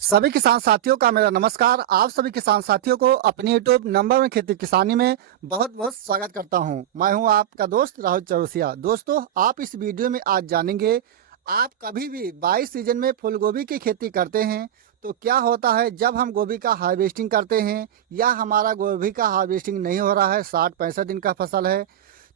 सभी किसान साथियों का मेरा नमस्कार। आप सभी किसान साथियों को अपनी यूट्यूब नंबर वन खेती किसानी में बहुत बहुत स्वागत करता हूं। मैं हूं आपका दोस्त राहुल चौरसिया। दोस्तों, आप इस वीडियो में आज जानेंगे, आप कभी भी 22 सीजन में फूल गोभी की खेती करते हैं तो क्या होता है जब हम गोभी का हार्वेस्टिंग करते हैं, या हमारा गोभी का हार्वेस्टिंग नहीं हो रहा है, 60-65 दिन का फसल है,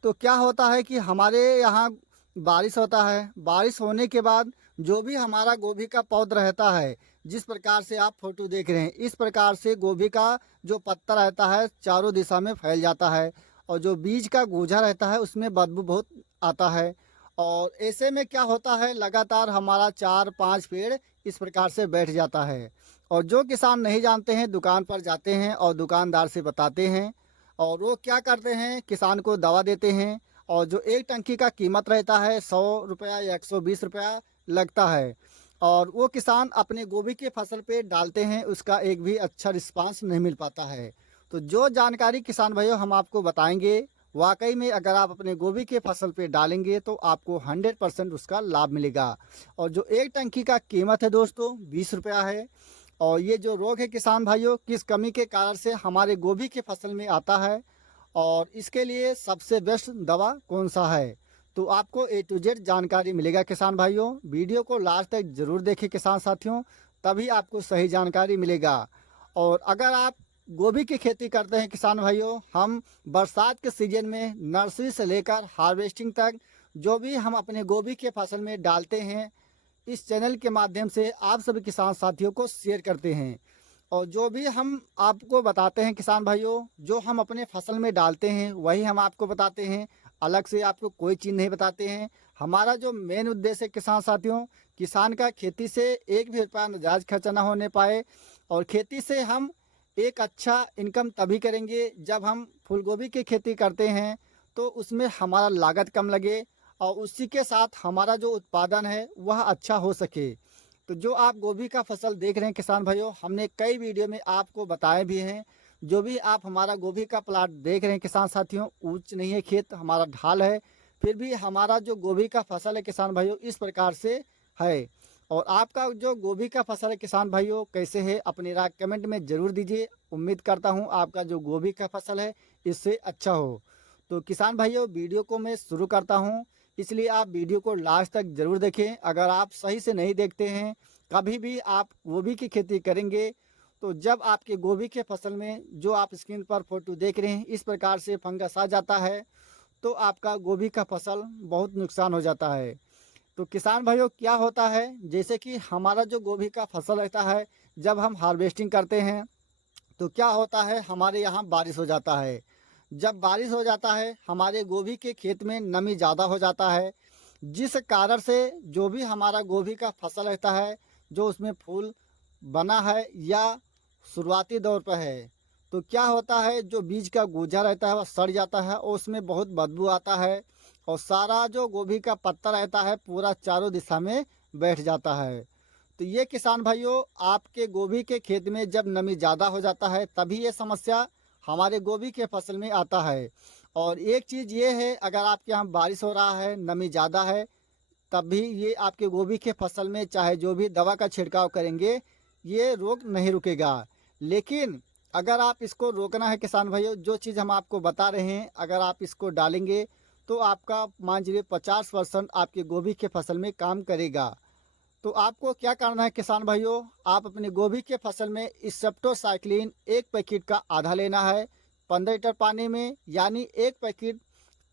तो क्या होता है कि हमारे यहाँ बारिश होता है। बारिश होने के बाद जो भी हमारा गोभी का पौधा रहता है, जिस प्रकार से आप फोटो देख रहे हैं, इस प्रकार से गोभी का जो पत्ता रहता है चारों दिशा में फैल जाता है, और जो बीज का गोजा रहता है उसमें बदबू बहुत आता है। और ऐसे में क्या होता है, लगातार हमारा 4-5 पेड़ इस प्रकार से बैठ जाता है। और जो किसान नहीं जानते हैं, दुकान पर जाते हैं और दुकानदार से बताते हैं, और वो क्या करते हैं, किसान को दवा देते हैं। और जो एक टंकी का कीमत रहता है 100 रुपया या 120 रुपया लगता है, और वो किसान अपने गोभी के फसल पे डालते हैं, उसका एक भी अच्छा रिस्पांस नहीं मिल पाता है। तो जो जानकारी किसान भाइयों हम आपको बताएंगे, वाकई में अगर आप अपने गोभी के फसल पे डालेंगे तो आपको 100% उसका लाभ मिलेगा। और जो एक टंकी का कीमत है दोस्तों 20 रुपया है। और ये जो रोग है किसान भाइयों, किस कमी के कारण से हमारे गोभी के फसल में आता है, और इसके लिए सबसे बेस्ट दवा कौन सा है, तो आपको A to Z जानकारी मिलेगा किसान भाइयों। वीडियो को लास्ट तक जरूर देखें किसान साथियों, तभी आपको सही जानकारी मिलेगा। और अगर आप गोभी की खेती करते हैं किसान भाइयों, हम बरसात के सीजन में नर्सरी से लेकर हार्वेस्टिंग तक जो भी हम अपने गोभी के फसल में डालते हैं, इस चैनल के माध्यम से आप सभी किसान साथियों को शेयर करते हैं। और जो भी हम आपको बताते हैं किसान भाइयों, जो हम अपने फसल में डालते हैं वही हम आपको बताते हैं, अलग से आपको कोई चीज़ नहीं बताते हैं। हमारा जो मेन उद्देश्य है किसान साथियों, किसान का खेती से एक भी रुपया नजायज खर्चा ना होने पाए। और खेती से हम एक अच्छा इनकम तभी करेंगे जब हम फूलगोभी की खेती करते हैं, तो उसमें हमारा लागत कम लगे और उसी के साथ हमारा जो उत्पादन है वह अच्छा हो सके। तो जो आप गोभी का फसल देख रहे हैं किसान भाइयों, हमने कई वीडियो में आपको बताए भी हैं। जो भी आप हमारा गोभी का प्लाट देख रहे हैं किसान साथियों, ऊंच नहीं है खेत, हमारा ढाल है, फिर भी हमारा जो गोभी का फसल है किसान भाइयों इस प्रकार से है। और आपका जो गोभी का फसल है किसान भाइयों कैसे है, अपनी राय कमेंट में ज़रूर दीजिए। उम्मीद करता हूँ आपका जो गोभी का फसल है इससे अच्छा हो। तो किसान भाइयों, वीडियो को मैं शुरू करता हूँ, इसलिए आप वीडियो को लास्ट तक ज़रूर देखें। अगर आप सही से नहीं देखते हैं, कभी भी आप गोभी की खेती करेंगे तो जब आपके गोभी के फसल में जो आप स्क्रीन पर फोटो देख रहे हैं इस प्रकार से फंगस आ जाता है, तो आपका गोभी का फसल बहुत नुकसान हो जाता है। तो किसान भाइयों क्या होता है, जैसे कि हमारा जो गोभी का फसल रहता है, जब हम हार्वेस्टिंग करते हैं तो क्या होता है, हमारे यहाँ बारिश हो जाता है। जब बारिश हो जाता है हमारे गोभी के खेत में नमी ज़्यादा हो जाता है, जिस कारण से जो भी हमारा गोभी का फसल रहता है, जो उसमें फूल बना है या शुरुआती दौर पर है, तो क्या होता है, जो बीज का गोजा रहता है वह सड़ जाता है और उसमें बहुत बदबू आता है। और सारा जो गोभी का पत्ता रहता है पूरा चारों दिशा में बैठ जाता है। तो ये किसान भाइयों, आपके गोभी के खेत में जब नमी ज़्यादा हो जाता है तभी ये समस्या हमारे गोभी के फसल में आता है। और एक चीज़ ये है, अगर आपके यहाँ बारिश हो रहा है, नमी ज़्यादा है, तब भी ये आपके गोभी के फसल में चाहे जो भी दवा का छिड़काव करेंगे, ये रोग नहीं रुकेगा। लेकिन अगर आप इसको रोकना है किसान भाइयों, जो चीज़ हम आपको बता रहे हैं, अगर आप इसको डालेंगे तो आपका मान लीजिए 50% आपके गोभी के फसल में काम करेगा। तो आपको क्या करना है किसान भाइयों, आप अपने गोभी के फसल में इस सेप्टोसाइक्लिन एक पैकेट का आधा लेना है 15 लीटर पानी में, यानी एक पैकेट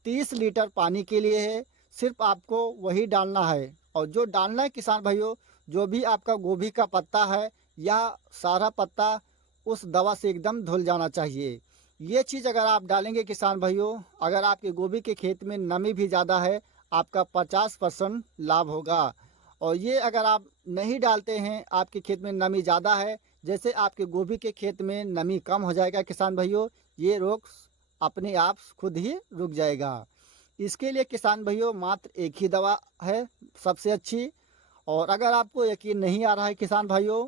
30 लीटर पानी के लिए है। सिर्फ आपको वही डालना है। और जो डालना है किसान भाइयों, जो भी आपका गोभी का पत्ता है या सारा पत्ता उस दवा से एकदम धुल जाना चाहिए। ये चीज़ अगर आप डालेंगे किसान भाइयों, अगर आपके गोभी के खेत में नमी भी ज़्यादा है, आपका 50% लाभ होगा। और ये अगर आप नहीं डालते हैं, आपके खेत में नमी ज़्यादा है, जैसे आपके गोभी के खेत में नमी कम हो जाएगा किसान भाइयों, ये रोग अपने आप खुद ही रुक जाएगा। इसके लिए किसान भाइयों मात्र एक ही दवा है सबसे अच्छी। और अगर आपको यकीन नहीं आ रहा है किसान भाइयों,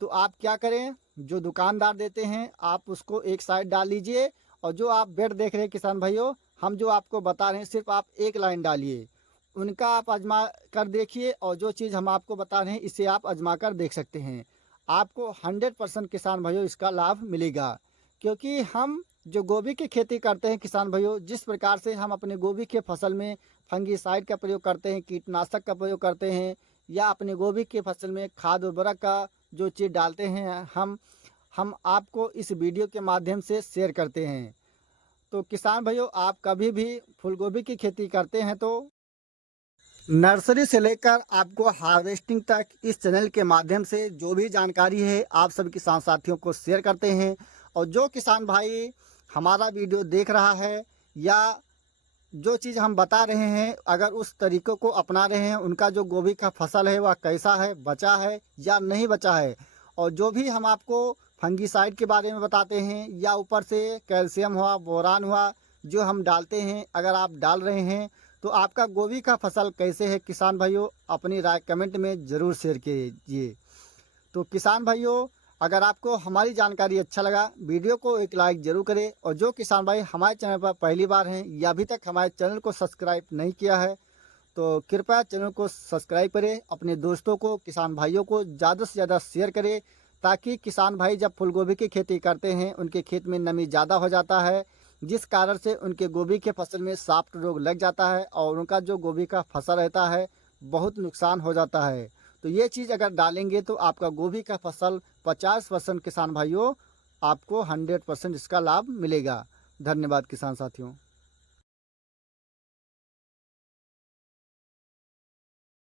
तो आप क्या करें, जो दुकानदार देते हैं आप उसको एक साइड डाल लीजिए, और जो आप बेड देख रहे हैं किसान भाइयों, हम जो आपको बता रहे हैं सिर्फ आप एक लाइन डालिए, उनका आप आजमा कर देखिए। और जो चीज़ हम आपको बता रहे हैं इसे आप आजमा कर देख सकते हैं। आपको 100% किसान भाइयों इसका लाभ मिलेगा। क्योंकि हम जो गोभी की खेती करते हैं किसान भाइयों, जिस प्रकार से हम अपने गोभी के फसल में फंगीसाइड का प्रयोग करते हैं, कीटनाशक का प्रयोग करते हैं, या अपने गोभी के फसल में खाद उर्वरक का जो चीज़ डालते हैं हम आपको इस वीडियो के माध्यम से शेयर करते हैं। तो किसान भाइयों, आप कभी भी फूलगोभी की खेती करते हैं तो नर्सरी से लेकर आपको हार्वेस्टिंग तक इस चैनल के माध्यम से जो भी जानकारी है आप सभी किसान साथियों को शेयर करते हैं। और जो किसान भाई हमारा वीडियो देख रहा है या जो चीज़ हम बता रहे हैं अगर उस तरीक़ों को अपना रहे हैं, उनका जो गोभी का फसल है वह कैसा है, बचा है या नहीं बचा है, और जो भी हम आपको फंगीसाइड के बारे में बताते हैं या ऊपर से कैल्शियम हुआ, बोरान हुआ, जो हम डालते हैं, अगर आप डाल रहे हैं तो आपका गोभी का फसल कैसे है किसान भाइयों, अपनी राय कमेंट में ज़रूर शेयर कीजिए। तो किसान भाइयों, अगर आपको हमारी जानकारी अच्छा लगा, वीडियो को एक लाइक ज़रूर करें। और जो किसान भाई हमारे चैनल पर पहली बार हैं या अभी तक हमारे चैनल को सब्सक्राइब नहीं किया है तो कृपया चैनल को सब्सक्राइब करें, अपने दोस्तों को, किसान भाइयों को ज़्यादा से ज़्यादा शेयर करें, ताकि किसान भाई जब फूलगोभी की खेती करते हैं उनके खेत में नमी ज़्यादा हो जाता है, जिस कारण से उनके गोभी के फसल में साफ्ट रोग लग जाता है और उनका जो गोभी का फसल रहता है बहुत नुकसान हो जाता है। तो ये चीज़ अगर डालेंगे तो आपका गोभी का फसल 50% किसान भाइयों आपको 100% इसका लाभ मिलेगा। धन्यवाद किसान साथियों।